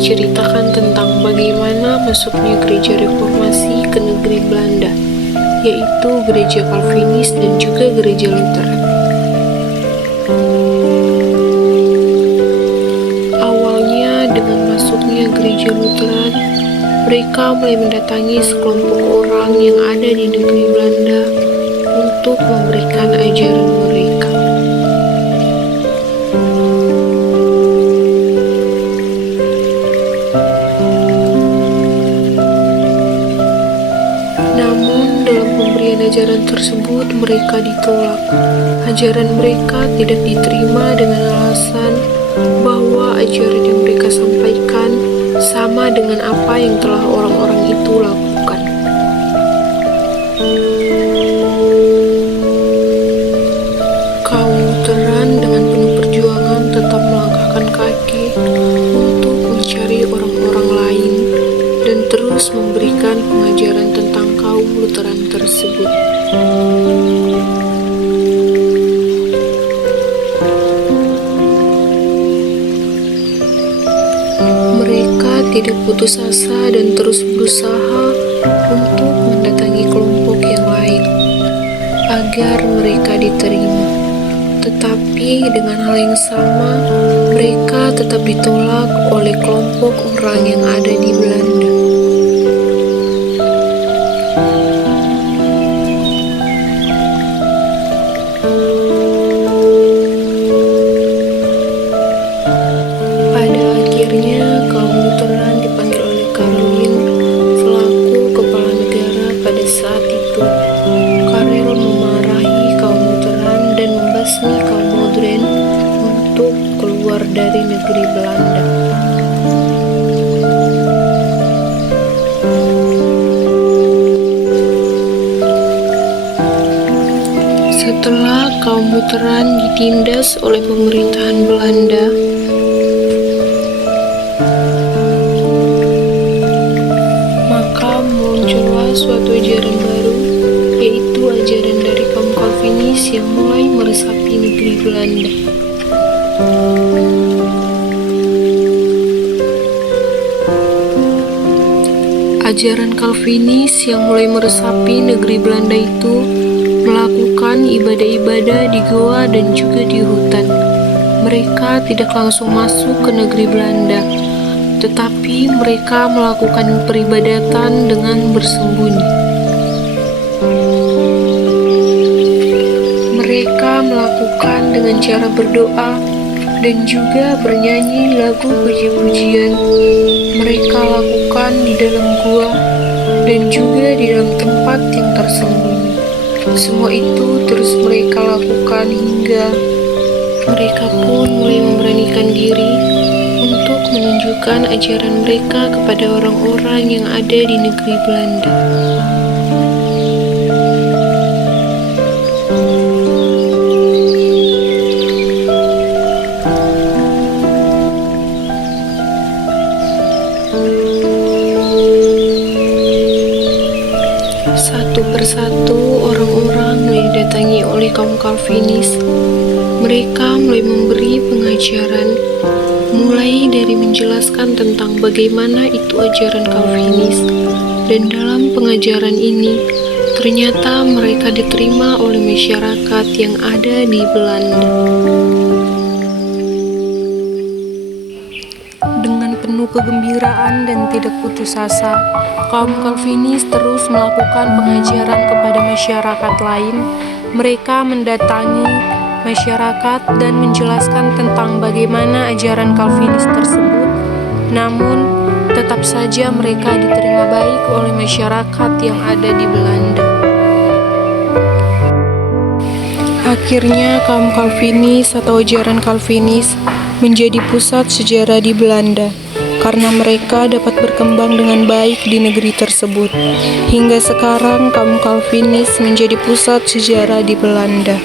menceritakan tentang bagaimana masuknya gereja reformasi ke negeri Belanda, yaitu gereja Calvinis dan juga gereja Lutheran. Awalnya dengan masuknya gereja Lutheran, mereka mulai mendatangi sekelompok orang yang ada di negeri Belanda untuk memberikan ajaran mereka. Namun dalam pemberian ajaran tersebut mereka ditolak. Ajaran mereka tidak diterima dengan alasan bahwa ajaran yang mereka sampaikan sama dengan apa yang telah orang-orang itu lakukan. Kaum Lutheran dengan penuh perjuangan tetap melangkahkan kaki untuk mencari orang-orang lain dan terus memberikan pengajaran tentang kaum Lutheran tersebut. Mereka tidak putus asa dan terus berusaha untuk mendatangi kelompok yang lain agar mereka diterima. Tetapi dengan hal yang sama, mereka tetap ditolak oleh kelompok orang yang ada di Belanda. Pada akhirnya, kaum Lutheran dipanggil oleh Karel selaku kepala negara pada saat itu. Karel memarahi kaum Lutheran dan membasmi kaum modern untuk keluar dari negeri Belanda. Setelah kaum Lutheran ditindas oleh pemerintahan Belanda, maka muncullah suatu ajaran baru, yaitu ajaran dari kaum Calvinis yang mulai meresapi negeri Belanda. Ajaran Calvinis yang mulai meresapi negeri Belanda itu melakukan ibadah-ibadah di goa dan juga di hutan. Mereka tidak langsung masuk ke negeri Belanda, tetapi mereka melakukan peribadatan dengan bersembunyi. Mereka melakukan dengan cara berdoa dan juga bernyanyi lagu puji-pujian. Mereka lakukan di dalam gua dan juga di dalam tempat yang tersembunyi. Semua itu terus mereka lakukan hingga mereka pun mulai memberanikan diri untuk menunjukkan ajaran mereka kepada orang-orang yang ada di negeri Belanda. Satu persatu orang-orang mulai didatangi oleh kaum Calvinis. Mereka mulai memberi pengajaran, mulai dari menjelaskan tentang bagaimana itu ajaran Calvinis. Dan dalam pengajaran ini, ternyata mereka diterima oleh masyarakat yang ada di Belanda. Dengan penuh kegembiraan dan tidak putus asa, kaum Calvinis terus melakukan pengajaran kepada masyarakat lain. Mereka mendatangi masyarakat dan menjelaskan tentang bagaimana ajaran Calvinis tersebut. Namun, tetap saja mereka diterima baik oleh masyarakat yang ada di Belanda. Akhirnya, kaum Calvinis atau ajaran Calvinis menjadi pusat sejarah di Belanda, karena mereka dapat berkembang dengan baik di negeri tersebut. Hingga sekarang, kaum Calvinis menjadi pusat sejarah di Belanda.